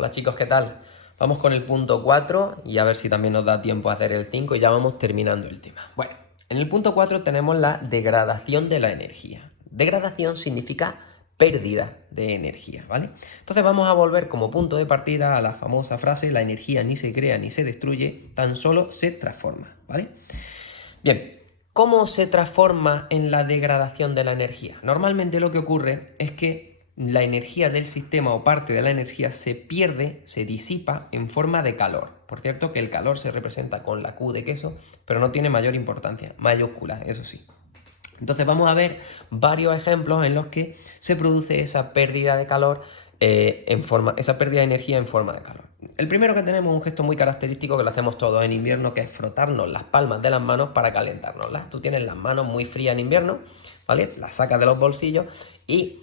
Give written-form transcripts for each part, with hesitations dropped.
Hola chicos, ¿qué tal? Vamos con el punto 4 y a ver si también nos da tiempo a hacer el 5 y ya vamos terminando el tema. Bueno, en el punto 4 tenemos la degradación de la energía. Degradación significa pérdida de energía, ¿vale? Entonces vamos a volver como punto de partida a la famosa frase: la energía ni se crea ni se destruye, tan solo se transforma, ¿vale? Bien, ¿cómo se transforma en la degradación de la energía? Normalmente lo que ocurre es que la energía del sistema o parte de la energía se pierde, se disipa en forma de calor. Por cierto que el calor se representa con la Q de queso, pero no tiene mayor importancia, mayúscula, eso sí. Entonces vamos a ver varios ejemplos en los que se produce esa pérdida de calor esa pérdida de energía en forma de calor. El primero que tenemos es un gesto muy característico que lo hacemos todos en invierno, que es frotarnos las palmas de las manos para calentárnoslas. Tú tienes las manos muy frías en invierno, ¿vale? Las sacas de los bolsillos y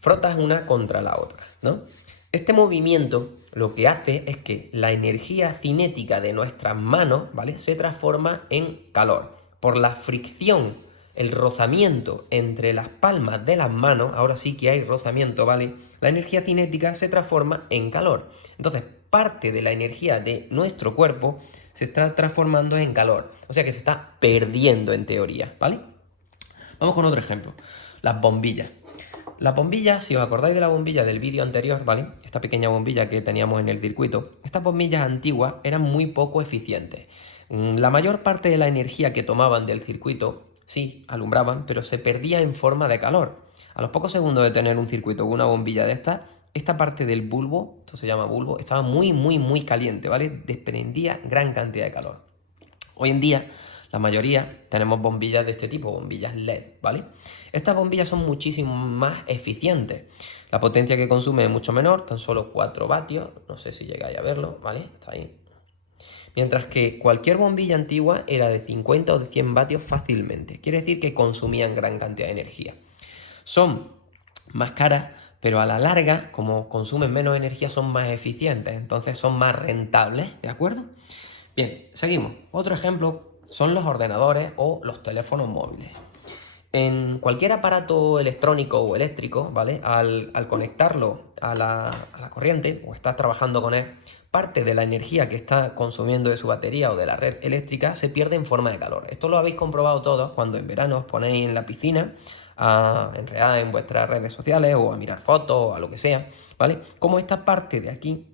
frotas una contra la otra, ¿no? Este movimiento lo que hace es que la energía cinética de nuestras manos, ¿vale?, se transforma en calor. Por la fricción, el rozamiento entre las palmas de las manos, ahora sí que hay rozamiento, ¿vale?, la energía cinética se transforma en calor. Entonces, parte de la energía de nuestro cuerpo se está transformando en calor. O sea que se está perdiendo en teoría, ¿vale? Vamos con otro ejemplo. Las bombillas. Las bombillas, si os acordáis de la bombilla del vídeo anterior, ¿vale? Esta pequeña bombilla que teníamos en el circuito, estas bombillas antiguas eran muy poco eficientes. La mayor parte de la energía que tomaban del circuito, sí, alumbraban, pero se perdía en forma de calor. A los pocos segundos de tener un circuito con una bombilla de esta parte del bulbo, esto se llama bulbo, estaba muy caliente, ¿vale? Desprendía gran cantidad de calor. Hoy en día, la mayoría tenemos bombillas de este tipo, bombillas LED, ¿vale? Estas bombillas son muchísimo más eficientes. La potencia que consume es mucho menor, tan solo 4 vatios, no sé si llegáis a verlo, ¿vale? Está ahí. Mientras que cualquier bombilla antigua era de 50 o de 100 vatios fácilmente. Quiere decir que consumían gran cantidad de energía. Son más caras, pero a la larga, como consumen menos energía, son más eficientes, entonces son más rentables, ¿de acuerdo? Bien, seguimos. Otro ejemplo son los ordenadores o los teléfonos móviles. En cualquier aparato electrónico o eléctrico, ¿vale? Al conectarlo a la corriente o estás trabajando con él, parte de la energía que está consumiendo de su batería o de la red eléctrica se pierde en forma de calor. Esto lo habéis comprobado todos cuando en verano os ponéis en la piscina a enredar en vuestras redes sociales o a mirar fotos o a lo que sea, ¿vale? Como esta parte de aquí,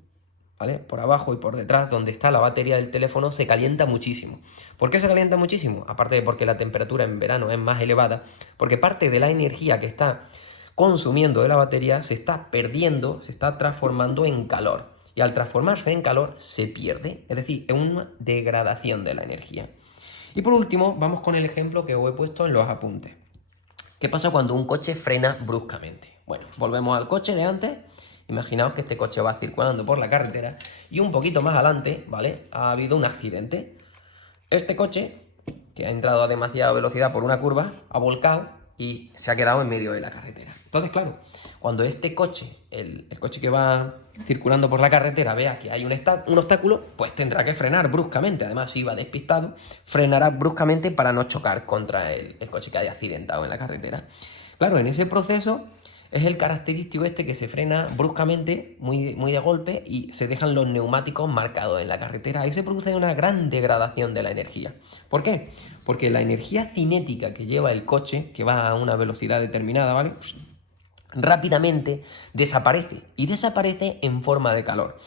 ¿vale?, por abajo y por detrás, donde está la batería del teléfono, se calienta muchísimo. ¿Por qué se calienta muchísimo? Aparte de porque la temperatura en verano es más elevada, porque parte de la energía que está consumiendo de la batería se está perdiendo, se está transformando en calor. Y al transformarse en calor, se pierde. Es decir, es una degradación de la energía. Y por último, vamos con el ejemplo que os he puesto en los apuntes. ¿Qué pasa cuando un coche frena bruscamente? Bueno, volvemos al coche de antes. Imaginaos que este coche va circulando por la carretera y un poquito más adelante, ¿vale?, ha habido un accidente. Este coche, que ha entrado a demasiada velocidad por una curva, ha volcado y se ha quedado en medio de la carretera. Entonces, claro, cuando este coche, el coche que va circulando por la carretera, vea que hay un obstáculo, pues tendrá que frenar bruscamente. Además, si iba despistado, frenará bruscamente para no chocar contra el coche que haya accidentado en la carretera. Claro, en ese proceso es el característico este que se frena bruscamente, muy de golpe, y se dejan los neumáticos marcados en la carretera. Ahí se produce una gran degradación de la energía. ¿Por qué? Porque la energía cinética que lleva el coche, que va a una velocidad determinada, ¿vale?, rápidamente desaparece. Y desaparece en forma de calor.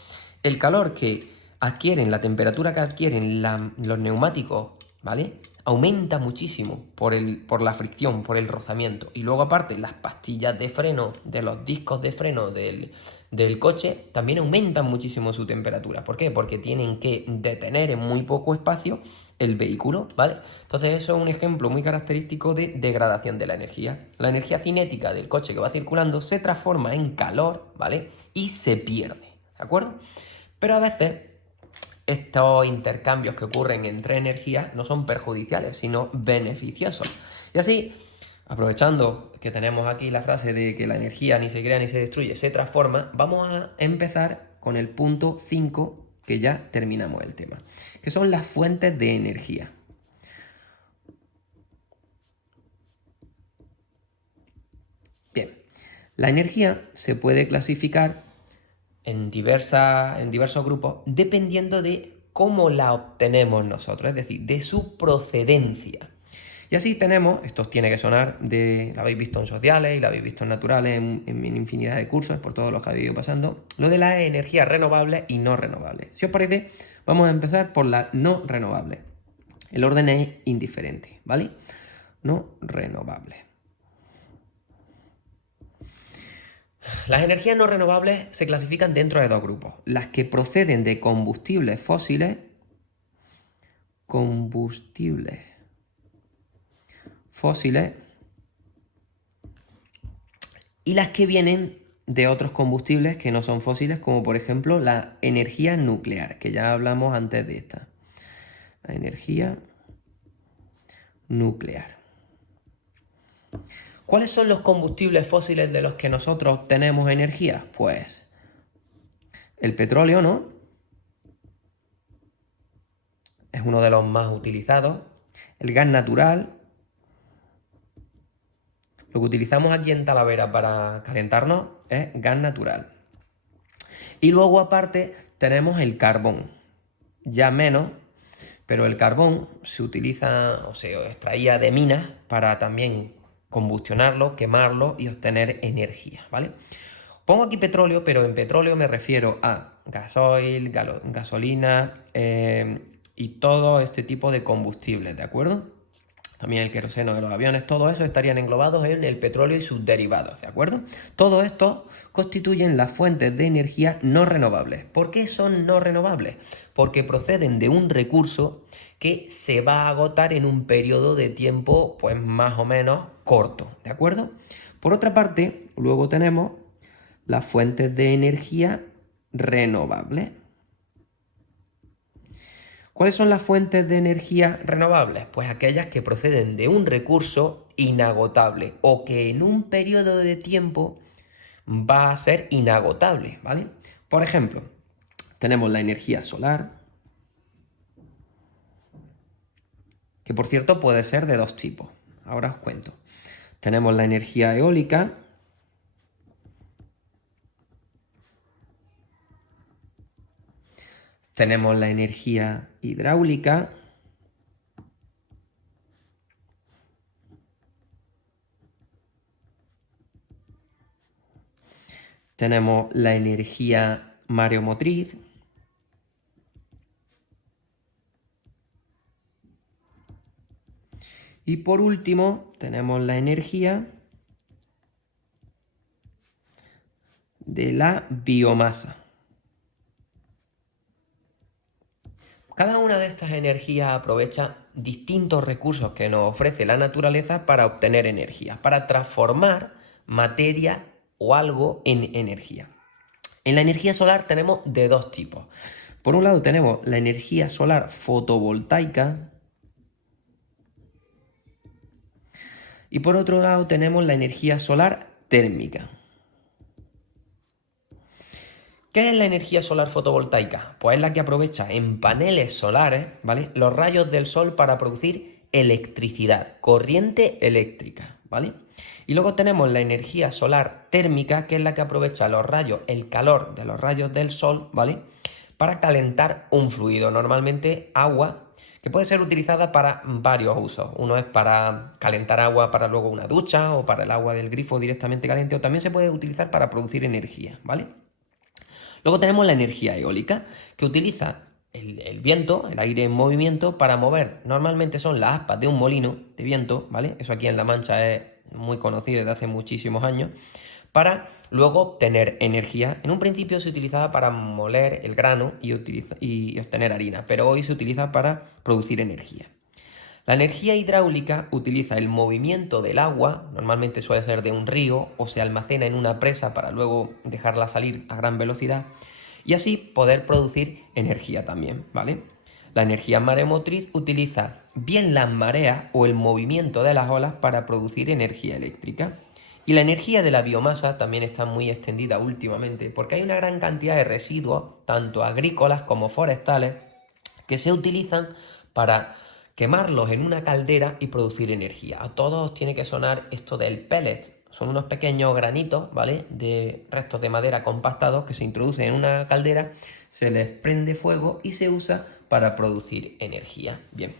El calor que adquieren, la temperatura que adquieren los neumáticos, ¿vale?, aumenta muchísimo por la fricción, por el rozamiento. Y luego aparte, las pastillas de freno de los discos de freno del coche también aumentan muchísimo su temperatura. ¿Por qué? Porque tienen que detener en muy poco espacio el vehículo, ¿vale? Entonces eso es un ejemplo muy característico de degradación de la energía. La energía cinética del coche que va circulando se transforma en calor, ¿vale?, y se pierde, ¿de acuerdo? Pero a veces estos intercambios que ocurren entre energías no son perjudiciales, sino beneficiosos. Y así, aprovechando que tenemos aquí la frase de que la energía ni se crea ni se destruye, se transforma, vamos a empezar con el punto 5, que ya terminamos el tema, que son las fuentes de energía. Bien, la energía se puede clasificar en diversos grupos dependiendo de cómo la obtenemos nosotros, es decir, de su procedencia. Y así tenemos, esto tiene que sonar, lo habéis visto en sociales y lo habéis visto en naturales, en infinidad de cursos, por todos los que habéis ido pasando, lo de las energías renovables y no renovables. Si os parece, vamos a empezar por las no renovables. El orden es indiferente, ¿vale? No renovables. Las energías no renovables se clasifican dentro de dos grupos. Las que proceden de combustibles fósiles, y las que vienen de otros combustibles que no son fósiles, como por ejemplo la energía nuclear, que ya hablamos antes de esta. La energía nuclear. ¿Cuáles son los combustibles fósiles de los que nosotros obtenemos energía? Pues el petróleo, ¿no? Es uno de los más utilizados. El gas natural. Lo que utilizamos aquí en Talavera para calentarnos es gas natural. Y luego aparte tenemos el carbón. Ya menos, pero el carbón se utiliza o se extraía de minas para también combustionarlo, quemarlo y obtener energía, ¿vale? Pongo aquí petróleo, pero en petróleo me refiero a gasoil, gasolina y todo este tipo de combustibles, ¿de acuerdo? También el queroseno de los aviones, todo eso estarían englobados en el petróleo y sus derivados, ¿de acuerdo? Todo esto constituyen las fuentes de energía no renovables. ¿Por qué son no renovables? Porque proceden de un recurso que se va a agotar en un periodo de tiempo, pues más o menos corto, ¿de acuerdo? Por otra parte, luego tenemos las fuentes de energía renovables. ¿Cuáles son las fuentes de energía renovables? Pues aquellas que proceden de un recurso inagotable o que en un periodo de tiempo va a ser inagotable, ¿vale? Por ejemplo, tenemos la energía solar, que por cierto puede ser de dos tipos. Ahora os cuento. Tenemos la energía eólica, tenemos la energía hidráulica, tenemos la energía mareomotriz, y por último tenemos la energía de la biomasa. Cada una de estas energías aprovecha distintos recursos que nos ofrece la naturaleza para obtener energía, para transformar materia o algo en energía. En la energía solar tenemos de dos tipos. Por un lado tenemos la energía solar fotovoltaica y por otro lado tenemos la energía solar térmica. ¿Qué es la energía solar fotovoltaica? Pues es la que aprovecha en paneles solares, ¿vale?, los rayos del sol para producir electricidad, corriente eléctrica, ¿vale? Y luego tenemos la energía solar térmica, que es la que aprovecha los rayos, el calor de los rayos del sol, ¿vale?, para calentar un fluido, normalmente agua, que puede ser utilizada para varios usos. Uno es para calentar agua para luego una ducha o para el agua del grifo directamente caliente, o también se puede utilizar para producir energía, ¿vale? Luego tenemos la energía eólica, que utiliza el viento, el aire en movimiento, para mover. Normalmente son las aspas de un molino de viento, ¿vale? Eso aquí en La Mancha es muy conocido desde hace muchísimos años, para luego obtener energía. En un principio se utilizaba para moler el grano y obtener harina, pero hoy se utiliza para producir energía. La energía hidráulica utiliza el movimiento del agua, normalmente suele ser de un río, o se almacena en una presa para luego dejarla salir a gran velocidad y así poder producir energía también, ¿vale? La energía mareomotriz utiliza bien las mareas o el movimiento de las olas para producir energía eléctrica. Y la energía de la biomasa también está muy extendida últimamente porque hay una gran cantidad de residuos, tanto agrícolas como forestales, que se utilizan para quemarlos en una caldera y producir energía. A todos tiene que sonar esto del pellet. son unos pequeños granitos, ¿vale? De restos de madera compactados que se introducen en una caldera, se les prende fuego y se usa para producir energía. Bien.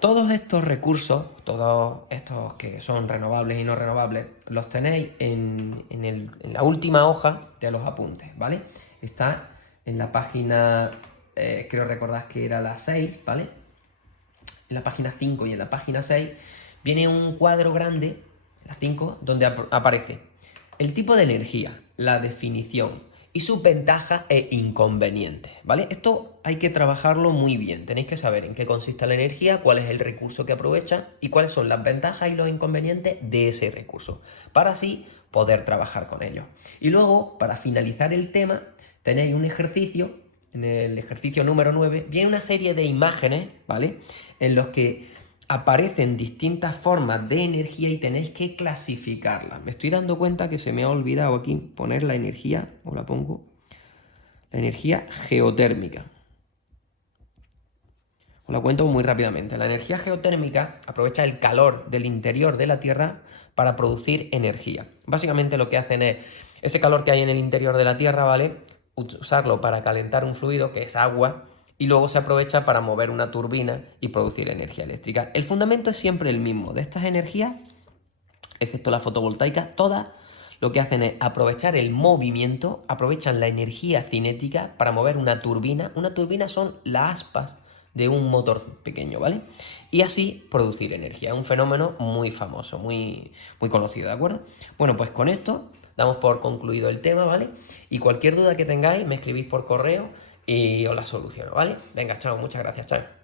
Todos estos recursos, todos estos que son renovables y no renovables, los tenéis en la última hoja de los apuntes, ¿vale? Está en la página, creo recordar que era la 6, ¿vale? En la página 5 y en la página 6 viene un cuadro grande, la 5, donde aparece el tipo de energía, la definición y sus ventajas e inconvenientes, ¿vale? Esto hay que trabajarlo muy bien. Tenéis que saber en qué consiste la energía, cuál es el recurso que aprovecha y cuáles son las ventajas y los inconvenientes de ese recurso, para así poder trabajar con ello. Y luego, para finalizar el tema, tenéis un ejercicio, en el ejercicio número 9, viene una serie de imágenes, ¿vale? En los que aparecen distintas formas de energía y tenéis que clasificarlas. Me estoy dando cuenta que se me ha olvidado aquí poner la energía, o la pongo, la energía geotérmica. Os la cuento muy rápidamente. La energía geotérmica aprovecha el calor del interior de la Tierra para producir energía. Básicamente lo que hacen es, ese calor que hay en el interior de la Tierra, ¿vale? Usarlo para calentar un fluido, que es agua, y luego se aprovecha para mover una turbina y producir energía eléctrica. El fundamento es siempre el mismo. De estas energías, excepto la fotovoltaica, todas lo que hacen es aprovechar el movimiento, aprovechan la energía cinética para mover una turbina. Una turbina son las aspas de un motor pequeño, ¿vale? Y así producir energía. Es un fenómeno muy famoso, muy conocido, ¿de acuerdo? Bueno, pues con esto damos por concluido el tema, ¿vale? Y cualquier duda que tengáis, me escribís por correo y os la soluciono, ¿vale? Venga, chao, muchas gracias, chao.